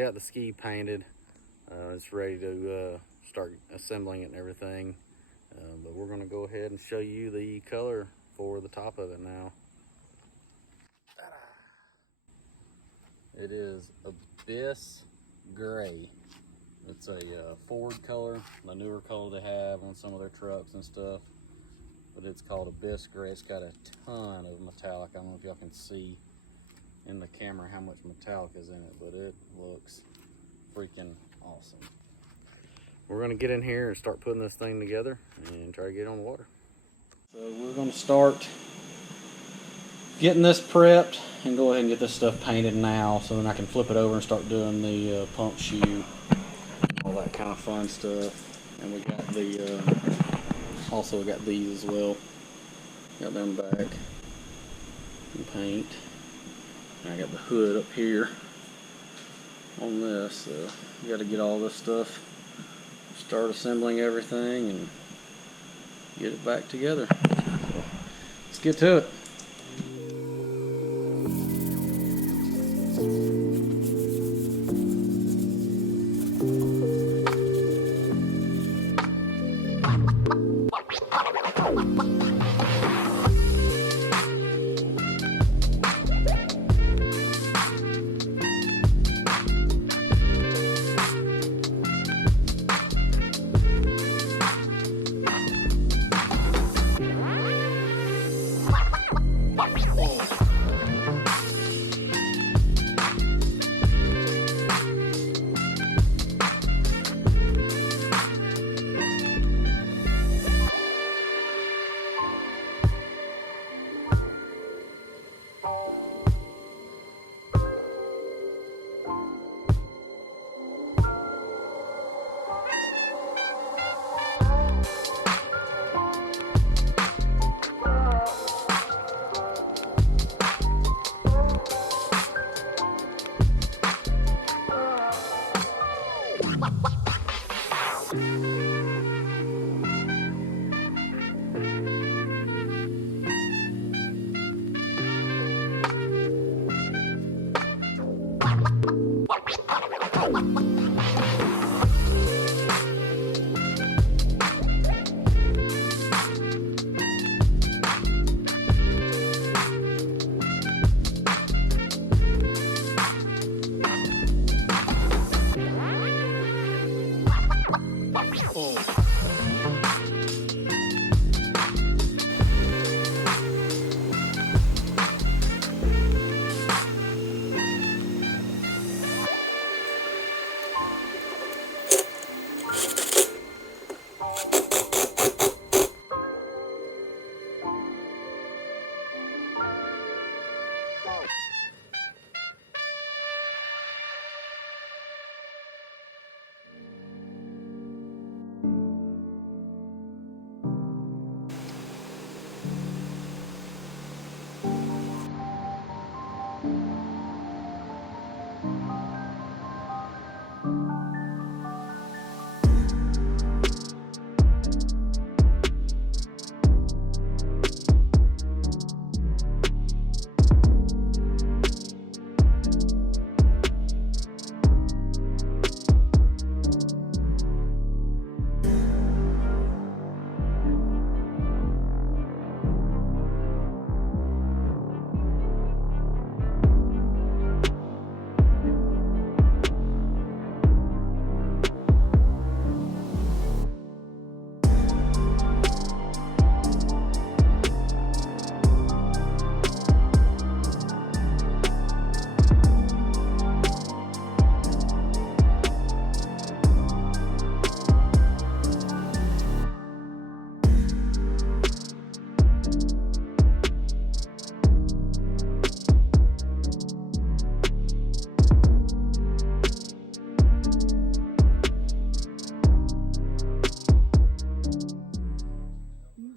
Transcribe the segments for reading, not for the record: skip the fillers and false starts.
got the ski painted. It's ready to start assembling it and everything. But we're going to go ahead and show you the color for the top of it now. It is Abyss Gray. It's a Ford color, the newer color they have on some of their trucks and stuff. But it's called Abyss Gray. It's got a ton of metallic. I don't know if y'all can see in the camera how much metallic is in it, but it looks freaking awesome. We're gonna get in here and start putting this thing together and try to get it on the water. So we're gonna start getting this prepped and go ahead and get this stuff painted now, so then I can flip it over and start doing the pump shoe, all that kind of fun stuff. And we got the also we got these as well. Got them back and paint. And I got the hood up here on this, so you got to get all this stuff, start assembling everything and get it back together. So let's get to it.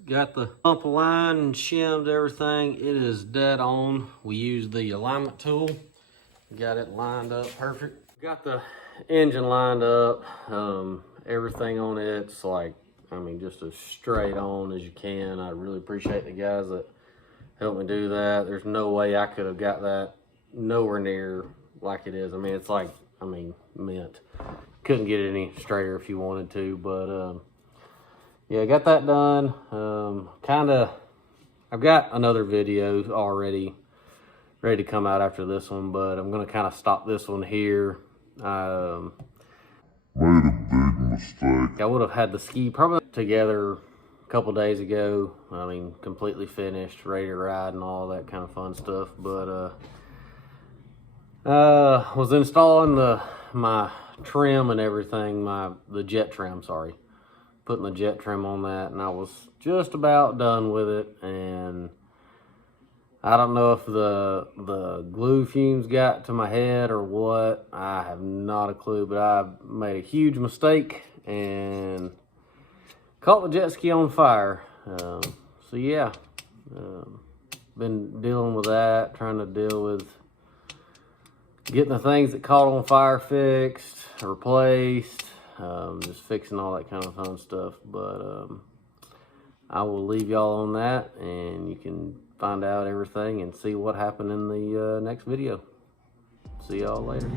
Got the pump line and shimmed everything. It is dead on. We used the alignment tool. Got it lined up perfect. Got the engine lined up. Everything on it's like, I mean, just as straight on as you can. I really appreciate the guys that helped me do that. There's no way I could have got that nowhere near like it is. I mean, it's like I mean, mint. Couldn't get it any straighter if you wanted to, but yeah, got that done. I've got another video already ready to come out after this one, but I'm gonna kind of stop this one here. Made a big mistake. I would have had the ski probably together a couple days ago. I mean, completely finished, ready to ride and all that kind of fun stuff, but was installing my trim and everything, the jet trim, sorry. Putting the jet trim on that, and I was just about done with it, and I don't know if the glue fumes got to my head or what. I have not a clue, but I made a huge mistake and caught the jet ski on fire. So yeah, been dealing with that, trying to deal with getting the things that caught on fire fixed, replaced, just fixing all that kind of fun stuff. But I will leave y'all on that, and you can find out everything and see what happened in the next video. See y'all later.